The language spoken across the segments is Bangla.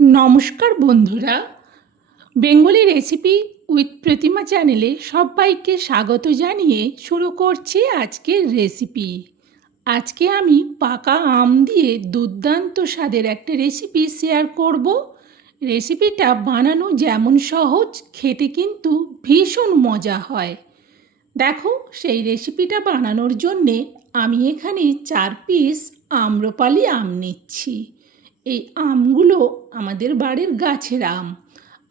নমস্কার বন্ধুরা, বেঙ্গলি রেসিপি উইথ প্রতিমা চ্যানেলে সবাইকে স্বাগত জানিয়ে শুরু করছি আজকের রেসিপি। আজকে আমি পাকা আম দিয়ে দুর্দান্ত স্বাদের একটা রেসিপি শেয়ার করব। রেসিপিটা বানানো যেমন সহজ, খেতে কিন্তু ভীষণ মজা হয়। দেখো, সেই রেসিপিটা বানানোর জন্যে আমি এখানে 4 পিস আম্রপালি আম নিচ্ছি। এই আমগুলো আমাদের বাড়ির গাছের আম,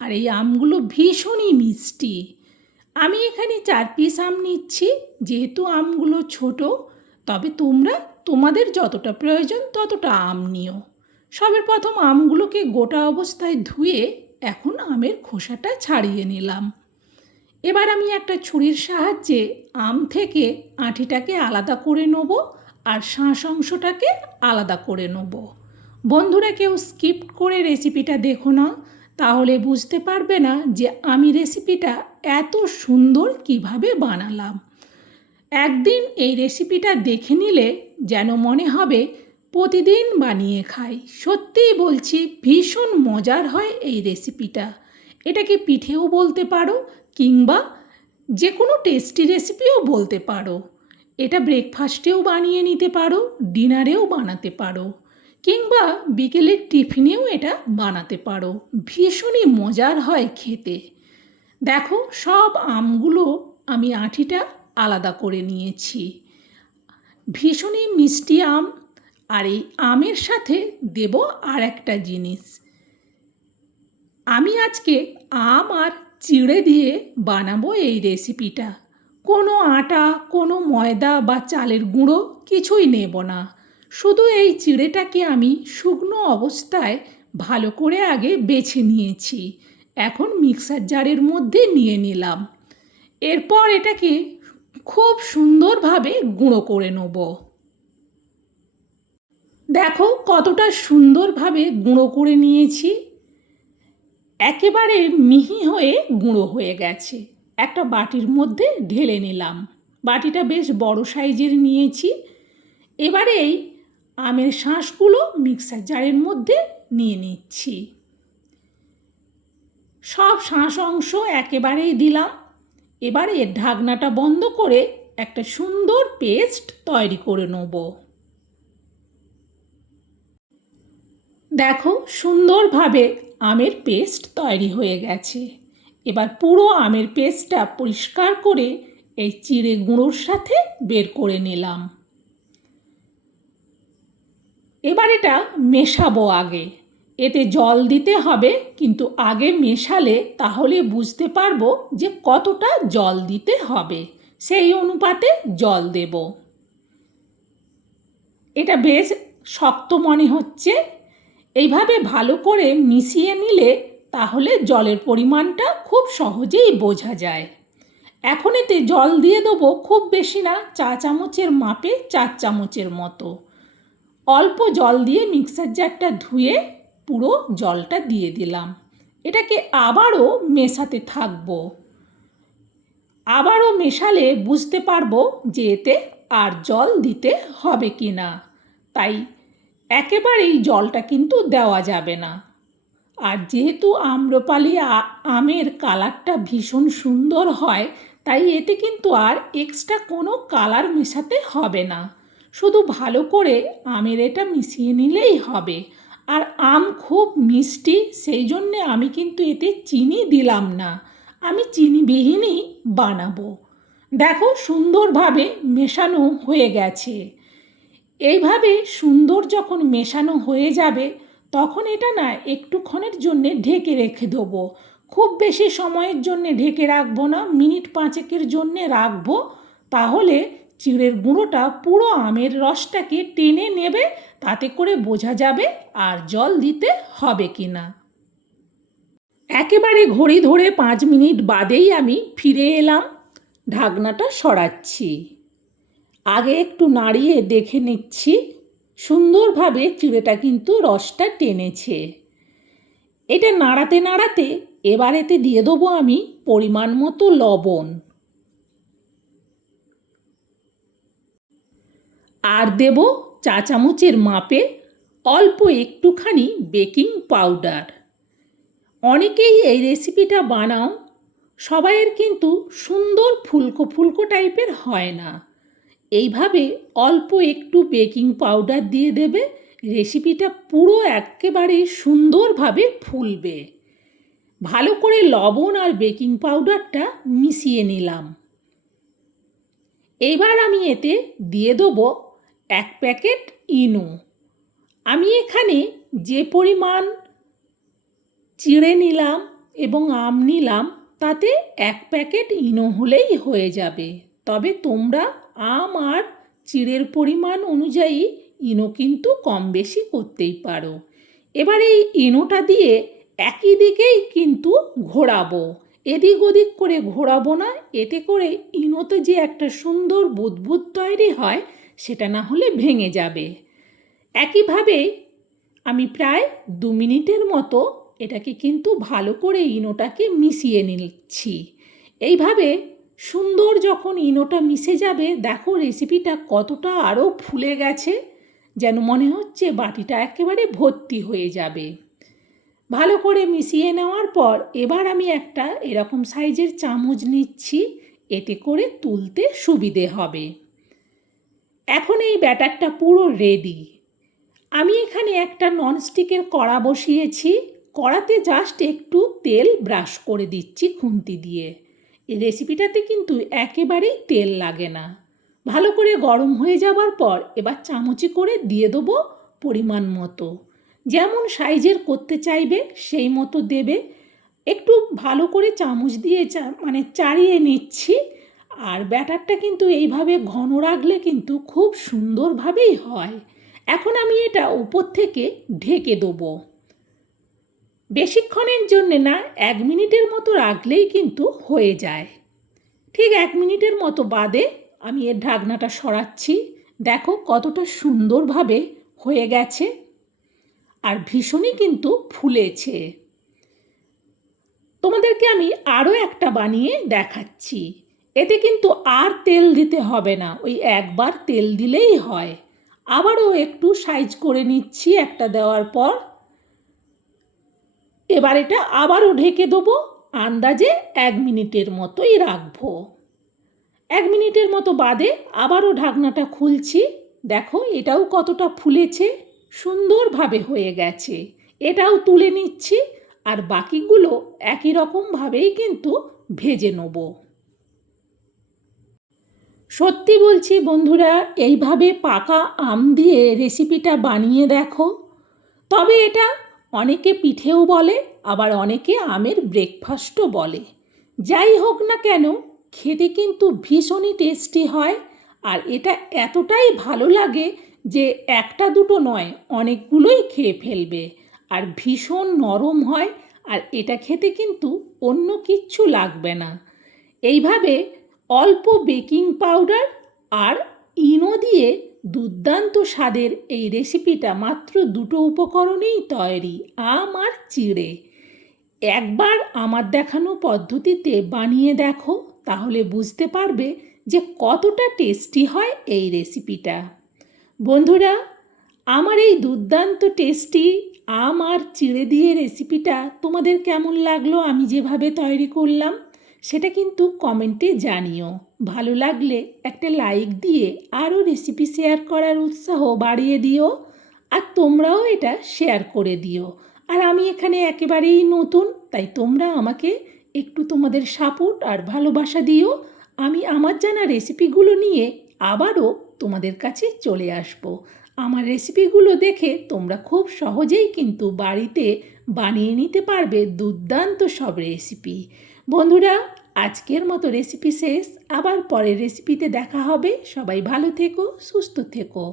আর এই আমগুলো ভীষণই মিষ্টি। আমি এখানে 4 পিস আম নিচ্ছি, যেহেতু আমগুলো ছোট। তবে তোমরা তোমাদের যতটা প্রয়োজন ততটা আম নিও। সবার প্রথম আমগুলোকে গোটা অবস্থায় ধুয়ে এখন আমের খোসাটা ছাড়িয়ে নিলাম। এবার আমি একটা ছুরির সাহায্যে আম থেকে আঁটিটাকে আলাদা করে নেব আর শাঁস অংশটাকে আলাদা করে নেব। বন্ধুরা, কেউ স্কিপ করে রেসিপিটা দেখো না, তাহলে বুঝতে পারবে না যে আমি রেসিপিটা এত সুন্দর কিভাবে বানালাম। একদিন এই রেসিপিটা দেখে নিলে যেন মনে হবে প্রতিদিন বানিয়ে খাই। সত্যিই বলছি, ভীষণ মজার হয় এই রেসিপিটা। এটাকে পিঠেও বলতে পারো, কিংবা যে কোনো টেস্টি রেসিপিও বলতে পারো। এটা ব্রেকফাস্টেও বানিয়ে নিতে পারো, ডিনারেও বানাতে পারো, কিংবা বিকেলের টিফিনেও এটা বানাতে পারো। ভীষণই মজার হয় খেতে। দেখো, সব আমগুলো আমি আঁটিটা আলাদা করে নিয়েছি। ভীষণই মিষ্টি আম। আর এই আমের সাথে দেব আর একটা জিনিস। আমি আজকে আম আর চিড়ে দিয়ে বানাবো এই রেসিপিটা। কোনো আটা, কোনো ময়দা বা চালের গুঁড়ো কিছুই নেব না। শুধু এই চিড়েটাকে আমি শুকনো অবস্থায় ভালো করে আগে বেছে নিয়েছি। এখন মিক্সার জারের মধ্যে নিয়ে নিলাম। এরপর এটাকে খুব সুন্দরভাবে গুঁড়ো করে নেব। দেখো কতটা সুন্দরভাবে গুঁড়ো করে নিয়েছি। একেবারে মিহি হয়ে গুঁড়ো হয়ে গেছে। একটা বাটির মধ্যে ঢেলে নিলাম। বাটিটা বেশ বড় সাইজের নিয়েছি। এবারে এই আমের শাঁসগুলো মিক্সার জারের মধ্যে নিয়ে নিচ্ছি। সব শাঁস অংশ একেবারেই দিলাম। এবারে এর ঢাকনাটা বন্ধ করে একটা সুন্দর পেস্ট তৈরি করে নেব। দেখো, সুন্দরভাবে আমের পেস্ট তৈরি হয়ে গেছে। এবার পুরো আমের পেস্টটা পরিষ্কার করে এই চিড়ে গুঁড়োর সাথে বের করে নিলাম। এবার এটা মেশাবো আগে। এতে জল দিতে হবে, কিন্তু আগে মেশালে তাহলে বুঝতে পারবো যে কতটা জল দিতে হবে। সেই অনুপাতে জল দেব। এটা বেশ শক্ত মনে হচ্ছে। এইভাবে ভালো করে মিশিয়ে নিলে তাহলে জলের পরিমাণটা খুব সহজেই বোঝা যায়। এখন এতে জল দিয়ে দেবো, খুব বেশি না, 4 চামচের মাপে 4 চামচের মতো। অল্প জল দিয়ে মিক্সার জারটা ধুয়ে পুরো জলটা দিয়ে দিলাম। এটাকে আবারও মেশাতে থাকবো। আবারও মেশালে বুঝতে পারবো যে এতে আর জল দিতে হবে কি না। তাই একেবারেই জলটা কিন্তু দেওয়া যাবে না। আর যেহেতু আম্রপালি আমের কালারটা ভীষণ সুন্দর হয়, তাই এতে কিন্তু আর এক্সট্রা কোনো কালার মেশাতে হবে না। শুধু ভালো করে আমের এটা মিশিয়ে নিলেই হবে। আর আম খুব মিষ্টি, সেই জন্যে আমি কিন্তু এতে চিনি দিলাম না। আমি চিনিবিহীনই বানাবো। দেখো, সুন্দরভাবে মেশানো হয়ে গেছে। এইভাবে সুন্দর যখন মেশানো হয়ে যাবে, তখন এটা না একটুক্ষণের জন্যে ঢেকে রেখে দেবো। খুব বেশি সময়ের জন্যে ঢেকে রাখবো না, মিনিট 5-এর জন্যে রাখবো। তাহলে চিড়ের গুঁড়োটা পুরো আমের রসটাকে টেনে নেবে, তাতে করে বোঝা যাবে আর জল দিতে হবে কি না। একেবারে ঘড়ি ধরে 5 মিনিট বাদেই আমি ফিরে এলাম। ঢাকনাটা সরাচ্ছি। আগে একটু নাড়িয়ে দেখে নিচ্ছি। সুন্দরভাবে চিড়েটা কিন্তু রসটা টেনেছে। এটা নাড়াতে নাড়াতে এবার এতে দিয়ে দেবো আমি পরিমাণ মতো লবণ। আর দেব 4 চামচের মাপে অল্প একটুখানি বেকিং পাউডার। অনেকেই এই রেসিপিটা বানাও, সবাইয়ের কিন্তু সুন্দর ফুলকো ফুলকো টাইপের হয় না। এইভাবে অল্প একটু বেকিং পাউডার দিয়ে দেবে, রেসিপিটা পুরো একেবারে সুন্দরভাবে ফুলবে। ভালো করে লবণ আর বেকিং পাউডারটা মিশিয়ে নিলাম। এবার আমি এতে দিয়ে দেবো 1 প্যাকেট ইনো। আমি এখানে যে পরিমাণ চিড়ে নিলাম এবং আম নিলাম তাতে 1 প্যাকেট ইনো হলেই হয়ে যাবে। তবে তোমরা আম আর চিড়ের পরিমাণ অনুযায়ী ইনো কিন্তু কম বেশি করতেই পারো। এবার এই ইনোটা দিয়ে একই দিকেই কিন্তু ঘোরাবো, এদিক ওদিক করে ঘোরাবো না, এতে করে ইনোতে যে একটা সুন্দর বুদবুদ তৈরি হয় সেটা না হলে ভেঙে যাবে। একইভাবে আমি প্রায় 2 মিনিটের মতো এটাকে কিন্তু ভালো করে ইনোটাকে মিশিয়ে নিচ্ছি। এইভাবে সুন্দর যখন ইনোটা মিশে যাবে, দেখো রেসিপিটা কতটা আরও ফুলে গেছে, যেন মনে হচ্ছে বাটিটা একেবারে ভর্তি হয়ে যাবে। ভালো করে মিশিয়ে নেওয়ার পর এবার আমি একটা এরকম সাইজের চামচ নিচ্ছি, এতে করে তুলতে সুবিধে হবে। এখন এই ব্যাটারটা পুরো রেডি। আমি এখানে একটা ননস্টিকের কড়া বসিয়েছি, কড়াতে জাস্ট একটু তেল ব্রাশ করে দিচ্ছি খুন্তি দিয়ে। এই রেসিপিটাতে কিন্তু একেবারেই তেল লাগে না। ভালো করে গরম হয়ে যাওয়ার পর এবার চামচে করে দিয়ে দেবো পরিমাণ মতো, যেমন সাইজের করতে চাইবে সেই মতো দেবে। একটু ভালো করে চামচ দিয়ে চাড়িয়ে নিচ্ছি। আর ব্যাটারটা কিন্তু এইভাবে ঘন রাখলে কিন্তু খুব সুন্দরভাবেই হয়। এখন আমি এটা উপর থেকে ঢেকে দেবো। বেশিক্ষণের জন্যে না, 1 মিনিটের মতো রাখলেই কিন্তু হয়ে যায়। ঠিক 1 মিনিটের মতো বাদে আমি এর ঢাকনাটা সরাচ্ছি। দেখো কতটা সুন্দরভাবে হয়ে গেছে আর ভীষণই কিন্তু ফুলেছে। তোমাদেরকে আমি আরও একটা বানিয়ে দেখাচ্ছি। এতে কিন্তু আর তেল দিতে হবে না, ওই একবার তেল দিলেই হয়। আবারও একটু সাইজ করে নিচ্ছি একটা দেওয়ার পর। এবার এটা আবারও ঢেকে দেবো, আন্দাজে 1 মিনিটের মতোই রাখবো। 1 মিনিটের মতো বাদে আবারও ঢাকনাটা খুলছি। দেখো এটাও কতটা ফুলেছে, সুন্দরভাবে হয়ে গেছে। এটাও তুলে নিচ্ছি আর বাকিগুলো একই রকমভাবেই কিন্তু ভেজে নেব। সত্যি বলছি বন্ধুরা, এইভাবে পাকা আম দিয়ে রেসিপিটা বানিয়ে দেখো। তবে এটা অনেকে পিঠেও বলে, আবার অনেকে আমের ব্রেকফাস্টও বলে। যাই হোক না কেন, খেতে কিন্তু ভীষণই টেস্টি হয়। আর এটা এতটাই ভালো লাগে যে একটা দুটো নয়, অনেকগুলোই খেয়ে ফেলবে। আর ভীষণ নরম হয়, আর এটা খেতে কিন্তু অন্য কিচ্ছু লাগবে না। এইভাবে অল্প বেকিং পাউডার আর ইনো দিয়ে দুর্দান্ত স্বাদের এই রেসিপিটা মাত্র 2টো উপকরণেই তৈরি, আম আর চিড়ে। একবার আমার দেখানো পদ্ধতিতে বানিয়ে দেখো, তাহলে বুঝতে পারবে যে কতটা টেস্টি হয় এই রেসিপিটা। বন্ধুরা, আমার এই দুর্দান্ত টেস্টি আম আর চিড়ে দিয়ে রেসিপিটা তোমাদের কেমন লাগলো আমি যেভাবে তৈরি করলাম সেটা কিন্তু কমেন্টে জানিও। ভালো লাগলে একটা লাইক দিয়ে আরও রেসিপি শেয়ার করার উৎসাহ বাড়িয়ে দিও। আর তোমরাও এটা শেয়ার করে দিও। আর আমি এখানে একেবারেই নতুন, তাই তোমরা আমাকে একটু তোমাদের সাপোর্ট আর ভালোবাসা দিও। আমি আমার জানা রেসিপিগুলো নিয়ে আবারও তোমাদের কাছে চলে আসব। আমার রেসিপিগুলো দেখে তোমরা খুব সহজেই কিন্তু বাড়িতে বানিয়ে নিতে পারবে দুর্দান্ত সব রেসিপি। বন্ধুরা, আজকের মতো রেসিপি শেষ, আবার পরের রেসিপিতে দেখা হবে। সবাই ভালো থেকো, সুস্থ থেকো।